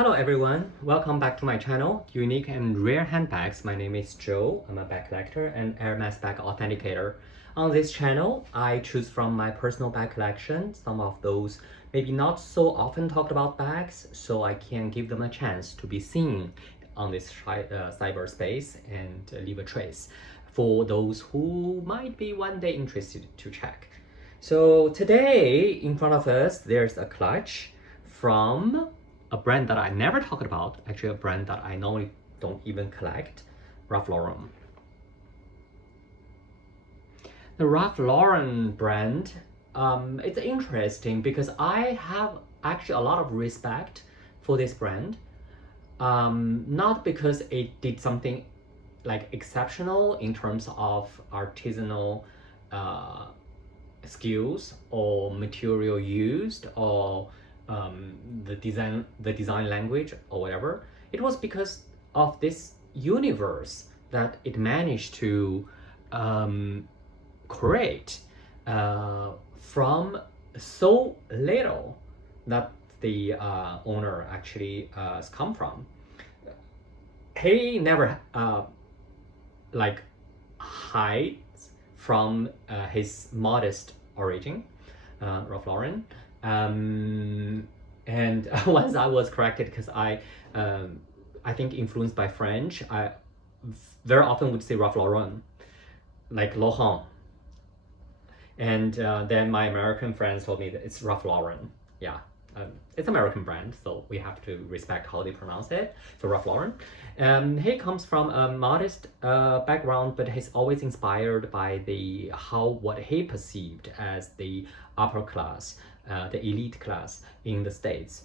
Hello everyone, welcome back to my channel, Unique and Rare Handbags. My name is Joe, I'm a bag collector and Hermes bag authenticator. On this channel, I choose from my personal bag collection, some of those maybe not so often talked about bags, so I can give them a chance to be seen on this cyberspace and leave a trace for those who might be one day interested to check. So today, in front of us, there's a clutch from a brand that I never talked about, actually a brand that I normally don't even collect, Ralph Lauren. The Ralph Lauren brand, it's interesting because I have actually a lot of respect for this brand. Not because it did something like exceptional in terms of artisanal skills or material used or the design language or whatever. It was because of this universe that it managed to create from so little that the owner actually has come from. He never like hides from his modest origin, Ralph Lauren. And once I was corrected because I think influenced by French, I very often would say Ralph Lauren, like Laurent. And then my American friends told me that it's Ralph Lauren. Yeah, it's American brand, so we have to respect how they pronounce it. So Ralph Lauren. He comes from a modest background, but he's always inspired by what he perceived as the upper class, the elite class in the States,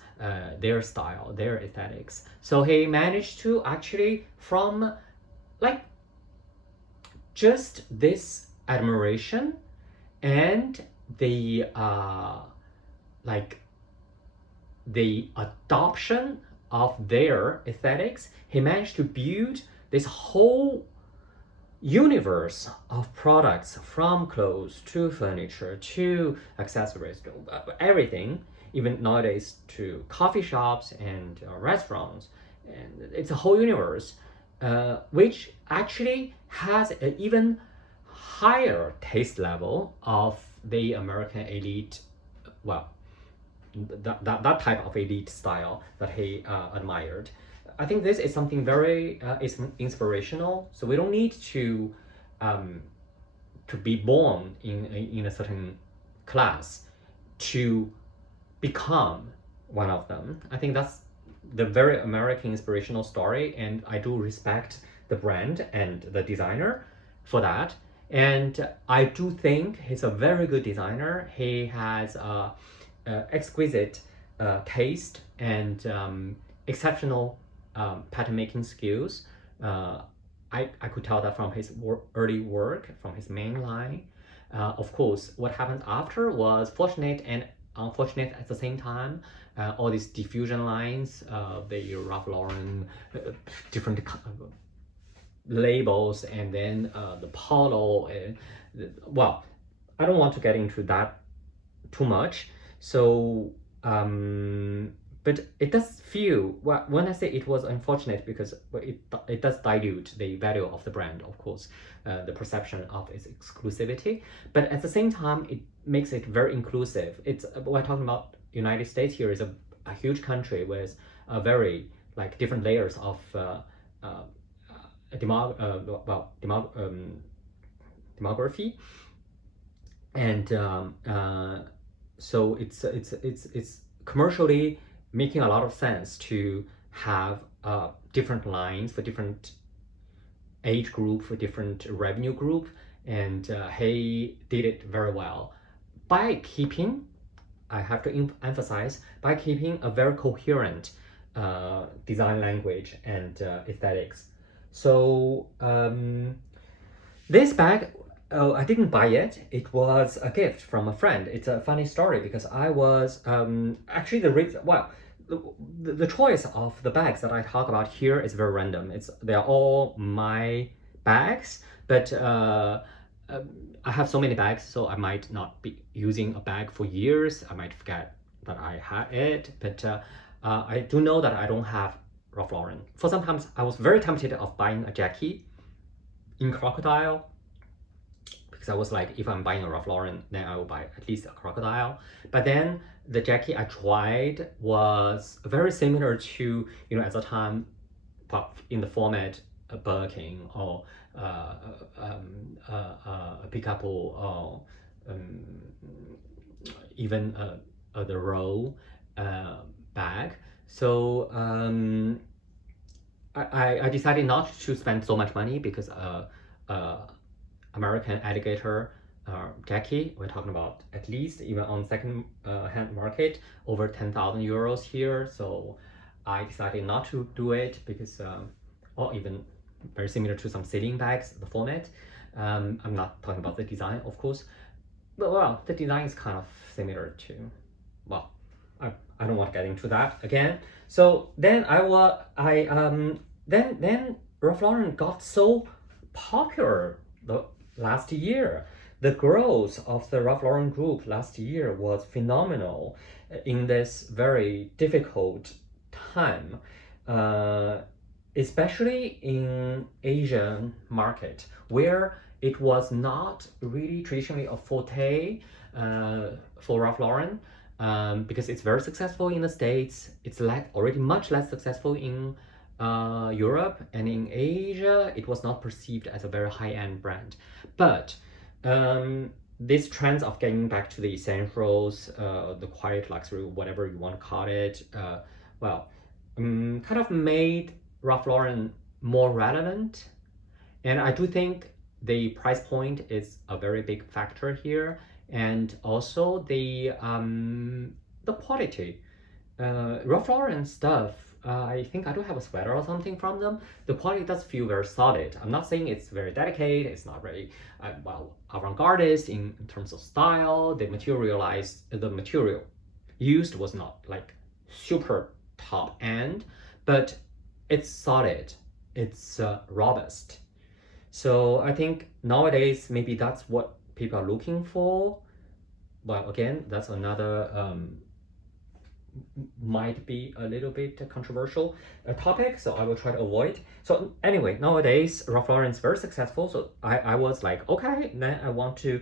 their style, their aesthetics. So he managed to actually, from like just this admiration and the the adoption of their aesthetics, he managed to build this whole universe of products, from clothes to furniture to accessories to everything, even nowadays to coffee shops and restaurants. And it's a whole universe which actually has an even higher taste level of the American elite, well, that type of elite style that he admired. I think this is something very is inspirational. So we don't need to be born in a certain class to become one of them. I think that's the very American inspirational story, and I do respect the brand and the designer for that. And I do think he's a very good designer. He has exquisite taste and exceptional pattern making skills. I could tell that from his early work, from his main line. Of course, what happened after was fortunate and unfortunate at the same time. All these diffusion lines, the Ralph Lauren, different labels, and then the polo. Well, I don't want to get into that too much. So, but it does feel, well, when I say it was unfortunate, because it does dilute the value of the brand, of course, the perception of its exclusivity. But at the same time, it makes it very inclusive. We're talking about United States here is a huge country with a very like different layers of demography, and so it's commercially making a lot of sense to have different lines for different age group, for different revenue group, and he did it very well by keeping, I have to emphasize, by keeping a very coherent design language and aesthetics. So this bag, oh, I didn't buy it. It was a gift from a friend. It's a funny story because I was actually the choice of the bags that I talk about here is very random. They're all my bags, but I have so many bags, so I might not be using a bag for years. I might forget that I had it, but I do know that I don't have Ralph Lauren. For sometimes I was very tempted of buying a jacket in crocodile, because I was like, if I'm buying a Ralph Lauren, then I will buy at least a crocodile. But then the jacket I tried was very similar to, at the time, in the format Birkin or a pickup or even the roll bag. So I decided not to spend so much money because American alligator jacket, we're talking about at least even on second hand market over 10,000 euros here. So I decided not to do it because, or even very similar to some sailing bags, the format. I'm not talking about the design, of course, but well, the design is kind of similar to, well, I don't want to get into that again. So then then Ralph Lauren got so popular the last year. The growth of the Ralph Lauren group last year was phenomenal in this very difficult time, especially in Asian market where it was not really traditionally a forte for Ralph Lauren, because it's very successful in the States. It's already much less successful in Europe, and in Asia, it was not perceived as a very high-end brand. But these trends of getting back to the essentials, the quiet luxury, whatever you want to call it, kind of made Ralph Lauren more relevant. And I do think the price point is a very big factor here, and also the quality. Ralph Lauren stuff, I think I do have a sweater or something from them. The quality does feel very solid. I'm not saying it's very dedicated. It's not very avant-gardist in terms of style. The material used was not like super top end, but it's solid. It's robust. So I think nowadays maybe that's what people are looking for. Well, again, that's another might be a little bit controversial topic, so I will try to avoid. So anyway, nowadays Ralph Lauren is very successful, so I was like, okay, then I want to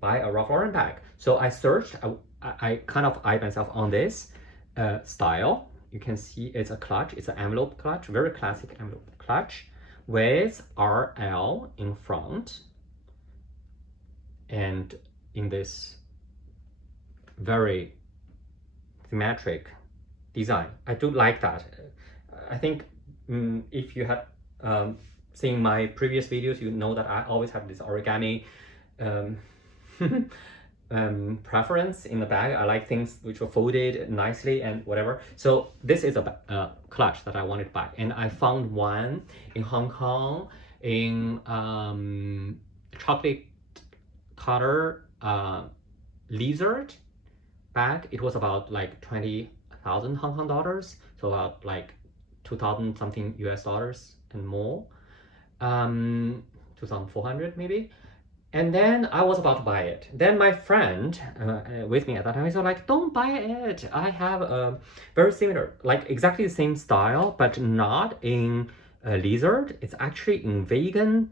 buy a Ralph Lauren bag. So I searched, I kind of eyed myself on this style. You can see it's a clutch, it's an envelope clutch, very classic envelope clutch with RL in front and in this very symmetric design. I do like that. I think if you have seen my previous videos, you know that I always have this origami preference in the bag. I like things which are folded nicely and whatever. So this is a clutch that I wanted to buy, and I found one in Hong Kong in chocolate color lizard bag. It was about like 20,000 Hong Kong dollars, so about like 2,000 something US dollars and more, 2,400 maybe. And then I was about to buy it. Then my friend with me at that time, he's like, don't buy it. I have a very similar, like exactly the same style, but not in lizard. It's actually in vegan,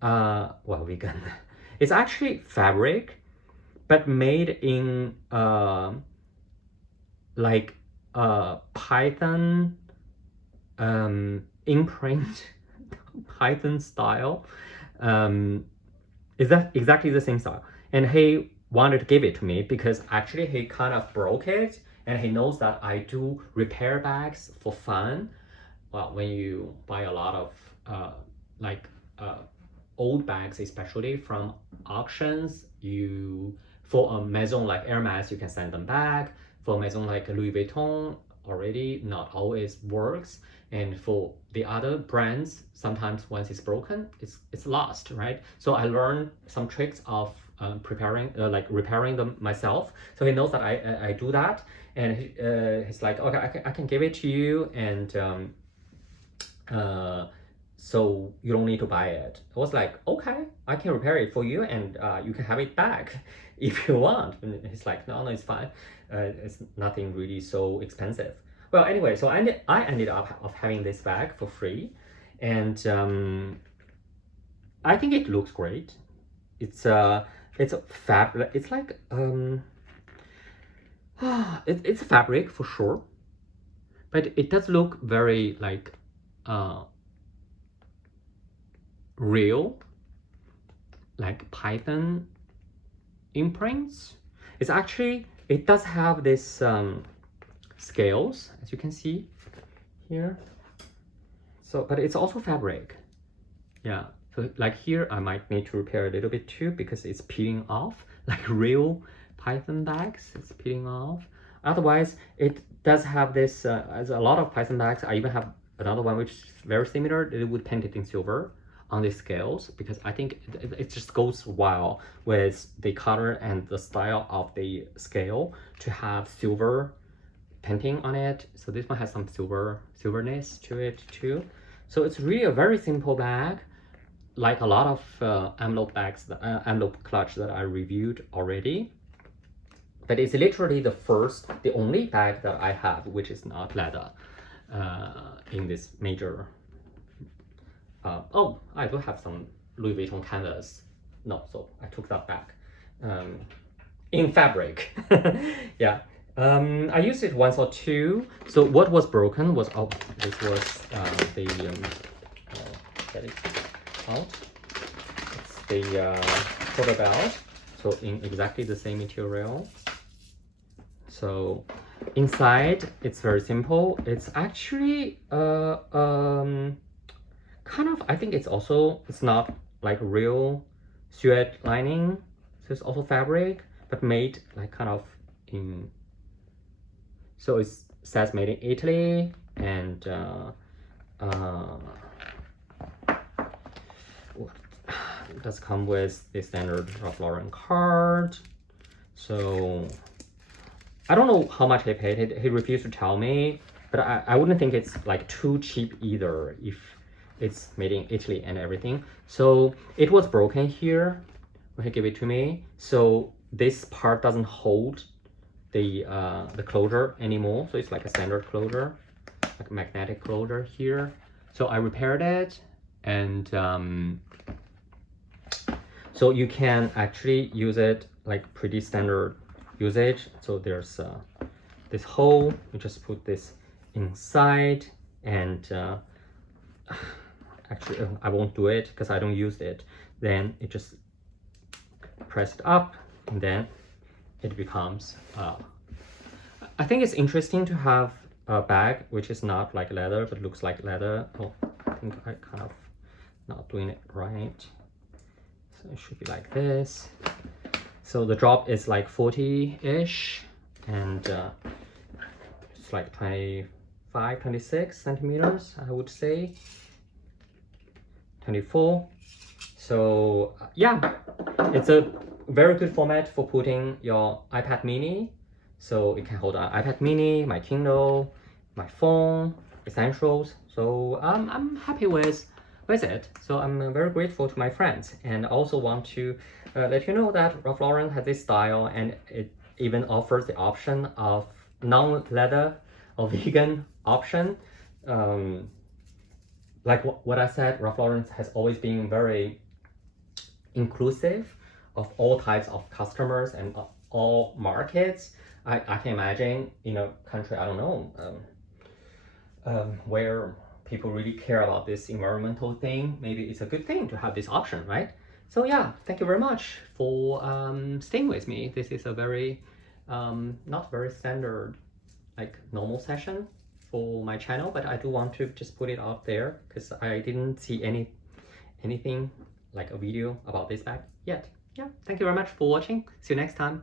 vegan. It's actually fabric, but made in like Python imprint, Python style. Is that exactly the same style? And he wanted to give it to me because actually he kind of broke it, and he knows that I do repair bags for fun. Well, when you buy a lot of old bags, especially from auctions, for a maison like Hermes, you can send them back. For a maison like Louis Vuitton, already not always works. And for the other brands, sometimes once it's broken, it's lost, right? So I learned some tricks of repairing them myself. So he knows that I do that, and he's like, okay, I can give it to you, and so you don't need to buy it. I was like, okay, I can repair it for you, and you can have it back if you want. And he's like, no, it's fine. It's nothing really so expensive. Well, anyway, so I ended up of having this bag for free, and I think it looks great. It's a fabric. It's like it's a fabric for sure, but it does look very like real, like Python imprints. It's actually, it does have this scales, as you can see here. So, but it's also fabric. Yeah, so like here, I might need to repair a little bit too because it's peeling off, like real Python bags, it's peeling off. Otherwise, it does have this, as a lot of Python bags, I even have another one which is very similar. It would paint it in silver on the scales because I think it just goes well with the color and the style of the scale to have silver painting on it. So this one has some silverness to it too. So it's really a very simple bag, like a lot of envelope bags, envelope clutch that I reviewed already. But it's literally the only bag that I have which is not leather in this major. Oh, I do have some Louis Vuitton canvas. No, so I took that back. In fabric. Yeah. I used it once or two. So what was broken was, oh, this was the get it out. It's the shoulder belt. So in exactly the same material. So inside it's very simple. It's actually kind of, I think it's not like real suede lining. So it's also fabric, but made like kind of in, so it says made in Italy, and it does come with the standard Ralph Lauren card. So I don't know how much he paid. He refused to tell me, but I wouldn't think it's like too cheap either if it's made in Italy and everything. So it was broken here when he gave it to me. So this part doesn't hold the closure anymore. So it's like a standard closure, like a magnetic closure here. So I repaired it, and so you can actually use it like pretty standard usage. So there's this hole, you just put this inside, and actually I won't do it because I don't use it. Then it just press it up, and then it becomes I think it's interesting to have a bag which is not like leather but looks like leather. Oh, I think I kind of not doing it right. So it should be like this. So the drop is like 40-ish, and it's like 25, 26 centimeters, I would say. 24. So yeah, it's a very good format for putting your iPad mini. So it can hold an iPad mini, my Kindle, my phone, essentials. So I'm happy with it. So I'm very grateful to my friends, and also want to let you know that Ralph Lauren has this style, and it even offers the option of non-leather or vegan option. Like what I said, Ralph Lauren has always been very inclusive of all types of customers and all markets. I can imagine in a country, I don't know, where people really care about this environmental thing, maybe it's a good thing to have this option, right? So yeah, thank you very much for staying with me. This is a very not very standard, like normal session for my channel, but I do want to just put it out there because I didn't see anything like a video about this bag yet. Yeah, thank you very much for watching. See you next time.